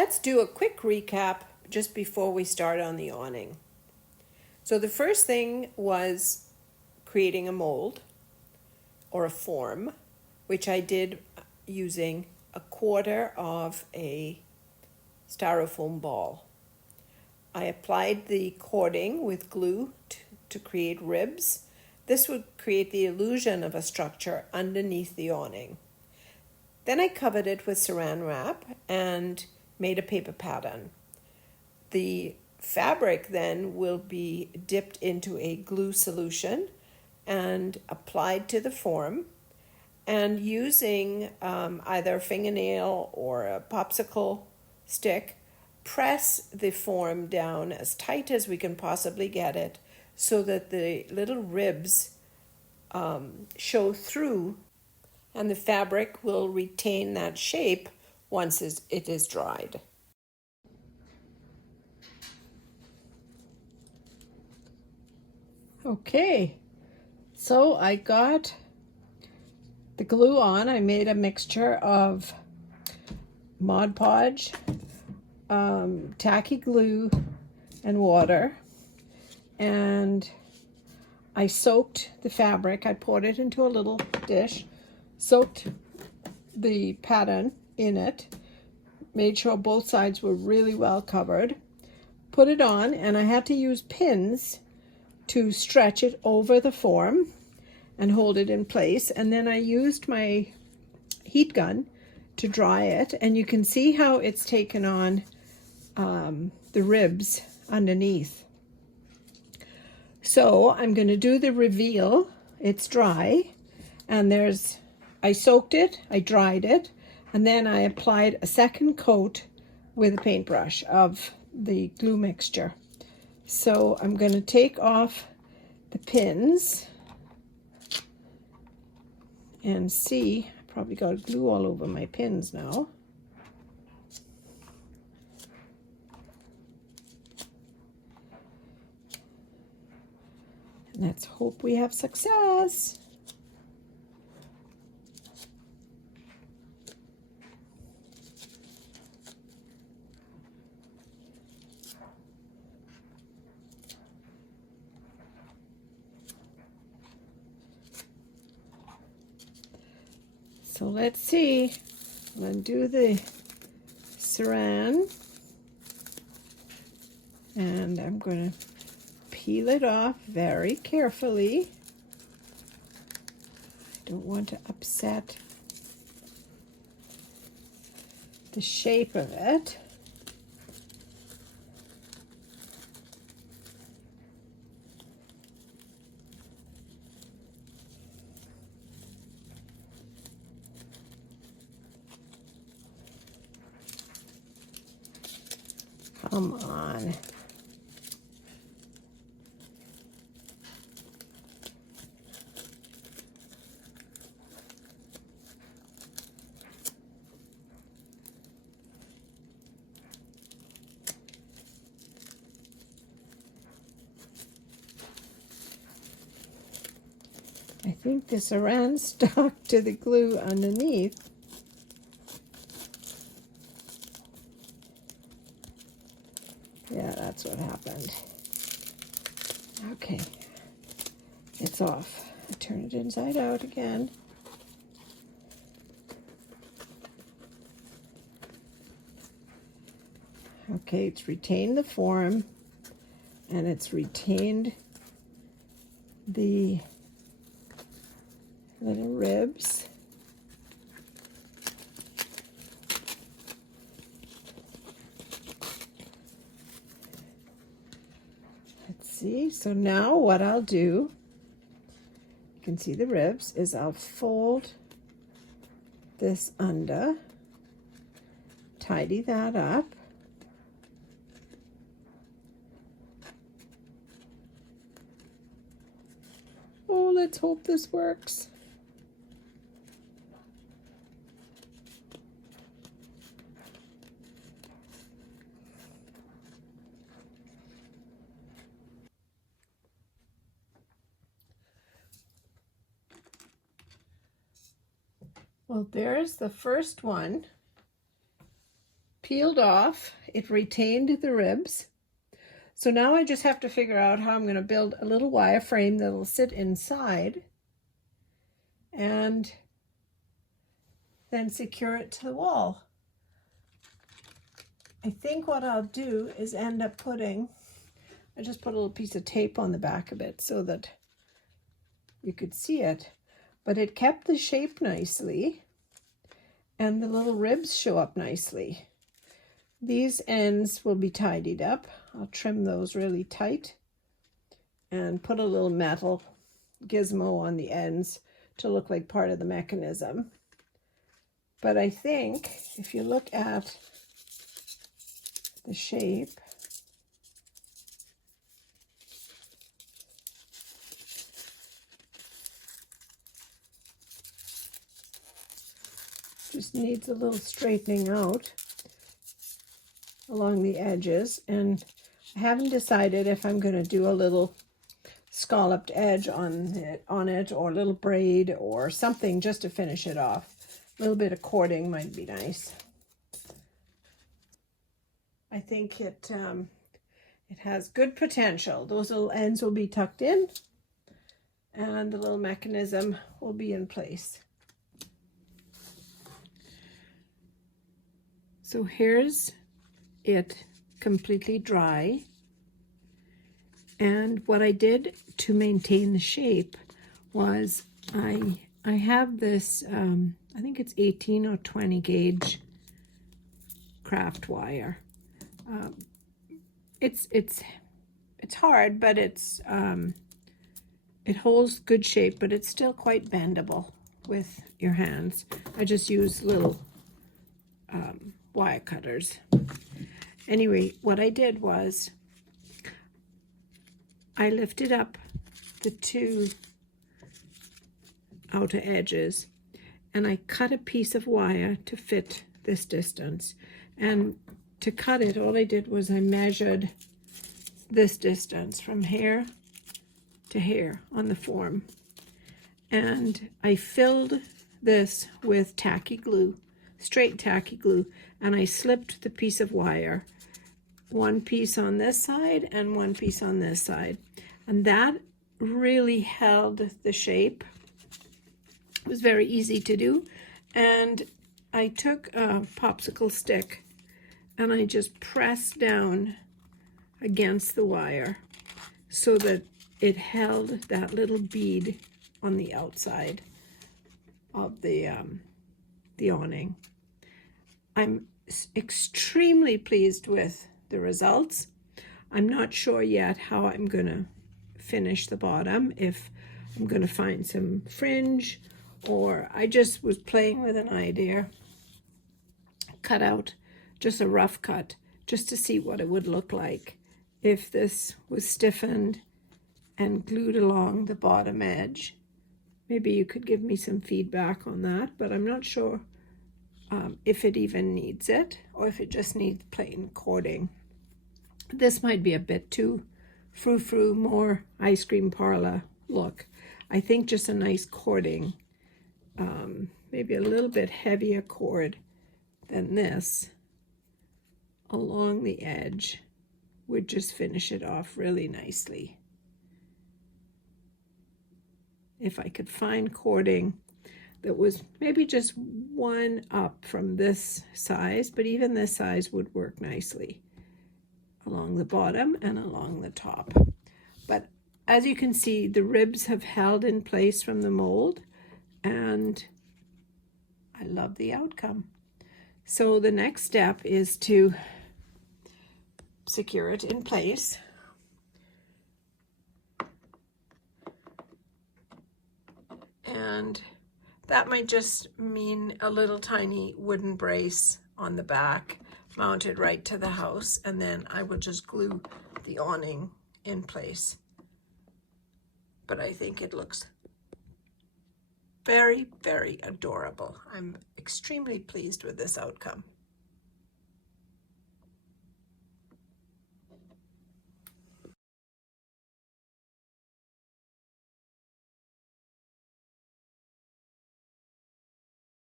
Let's do a quick recap just before we start on the awning. So the first thing was creating a mold or a form, which I did using a quarter of a styrofoam ball. I applied the cording with glue to create ribs. This would create the illusion of a structure underneath the awning. Then I covered it with saran wrap and made a paper pattern. The fabric then will be dipped into a glue solution and applied to the form, and using either a fingernail or a popsicle stick, press the form down as tight as we can possibly get it so that the little ribs show through, and the fabric will retain that shape once it is dried. Okay, so I got the glue on. I made a mixture of Mod Podge, tacky glue, and water, and I soaked the fabric. I poured it into a little dish, soaked the pattern in it, made sure both sides were really well covered, put it on, and I had to use pins to stretch it over the form and hold it in place. And then I used my heat gun to dry it, and you can see how it's taken on the ribs underneath. So I'm going to do the reveal. It's dry, and I soaked it, I dried it, and then I applied a second coat with a paintbrush of the glue mixture. So I'm going to take off the pins and see, I probably got glue all over my pins now. And let's hope we have success. So let's see. I'm going to do the saran, and I'm going to peel it off very carefully. I don't want to upset the shape of it. Come on. I think the saran stuck to the glue underneath. Yeah, that's what happened. Okay, it's off. I turn it inside out again. Okay, it's retained the form, and it's retained the little ribs. Let's see. So now what I'll do, you can see the ribs, is I'll fold this under, tidy that up. Oh, let's hope this works. Well, there's the first one peeled off. It retained the ribs. So now I just have to figure out how I'm going to build a little wire frame that'll sit inside and then secure it to the wall. I think what I'll do is end up I just put a little piece of tape on the back of it so that you could see it, but it kept the shape nicely and the little ribs show up nicely. These ends will be tidied up. I'll trim those really tight and put a little metal gizmo on the ends to look like part of the mechanism. But I think if you look at the shape, just needs a little straightening out along the edges, and I haven't decided if I'm going to do a little scalloped edge on it or a little braid or something just to finish it off. A little bit of cording might be nice. I think it has good potential. Those little ends will be tucked in and the little mechanism will be in place. So here's it completely dry, and what I did to maintain the shape was I have this I think it's 18 or 20 gauge craft wire. It's hard, but it holds good shape, but it's still quite bendable with your hands. I just use little wire cutters. Anyway, what I did was I lifted up the two outer edges and I cut a piece of wire to fit this distance. And to cut it, all I did was I measured this distance from here to here on the form. And I filled this with tacky glue, straight tacky glue, and I slipped the piece of wire, one piece on this side and one piece on this side. And that really held the shape. It was very easy to do. And I took a popsicle stick and I just pressed down against the wire so that it held that little bead on the outside of the awning. I'm extremely pleased with the results. I'm not sure yet how I'm going to finish the bottom, if I'm going to find some fringe, or I just was playing with an idea, cut out just a rough cut just to see what it would look like if this was stiffened and glued along the bottom edge. Maybe you could give me some feedback on that, but I'm not sure if it even needs it or if it just needs plain cording. This might be a bit too frou-frou, more ice cream parlor look. I think just a nice cording, maybe a little bit heavier cord than this along the edge would just finish it off really nicely. If I could find cording that was maybe just one up from this size, but even this size would work nicely along the bottom and along the top. But as you can see, the ribs have held in place from the mold, and I love the outcome. So the next step is to secure it in place. And that might just mean a little tiny wooden brace on the back mounted right to the house, and then I will just glue the awning in place. But I think it looks very, very adorable. I'm extremely pleased with this outcome.